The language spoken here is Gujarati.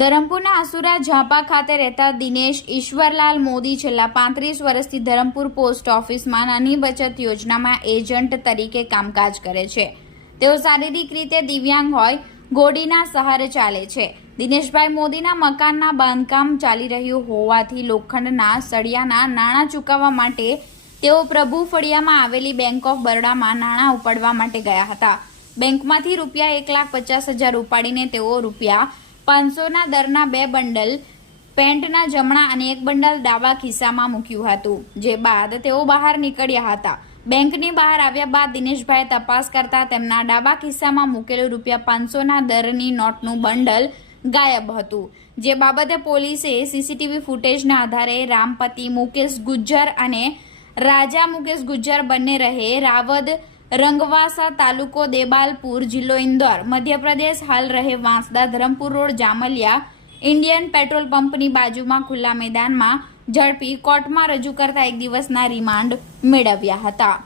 ધરમપુરના આસુરા ઝાપા ખાતે રહેતા દિનેશ ઈશ્વરલાલ મોદી છેલ્લા પાંત્રીસ વર્ષથી ધરમપુર પોસ્ટ ઓફિસમાં નાની બચત યોજનામાં એજન્ટ તરીકે કામકાજ કરે છે. તેઓ શારીરિક રીતે દિવ્યાંગ હોય, ગોડીના સહારે ચાલે છે. દિનેશભાઈ મોદીના મકાનના બાંધકામ ચાલી રહ્યું હોવાથી લોખંડના, સળિયાના નાણાં ચૂકવવા માટે તેઓ પ્રભુ ફળિયામાં આવેલી બેંક ઓફ બરોડામાં નાણાં ઉપાડવા માટે ગયા હતા. બેંકમાંથી રૂપિયા એક લાખ પચાસ હજાર ઉપાડીને તેઓ રૂપિયા પાંચસોના દરના બે બંડલ, પેન્ટના જમણા અને એક બંડલ ડાબા ખિસ્સામાં મૂક્યું હતું, જે બાદ તેઓ બહાર નીકળ્યા હતા. બેંકની બહાર આવ્યા બાદ દિનેશભાઈ તપાસ કરતા તેમના ડાબા ખિસ્સામાં મૂકેલું રૂપિયા પાંચસોના દરની નોટનું બંડલ ગાયબ હતું. જે બાબતે પોલીસે સીસીટીવી ફૂટેજના આધારે રામપતિ મુકેશ ગુજ્જર અને રાજા મુકેશ ગુજ્જર બંને રહે, રાવદ રંગવાસા તાલુકો દેબાલપુર જિલ્લો ઇન્દોર. મધ્યપ્રદેશ હાલ રહે Vansda Dharampur road, Jamalia Indian petrol પંપની બાજુમાં ખુલ્લા મેદાનમાં ઝડપી કોર્ટમાં રજૂ કરતા એક દિવસના રિમાન્ડ મેળવ્યા હતા.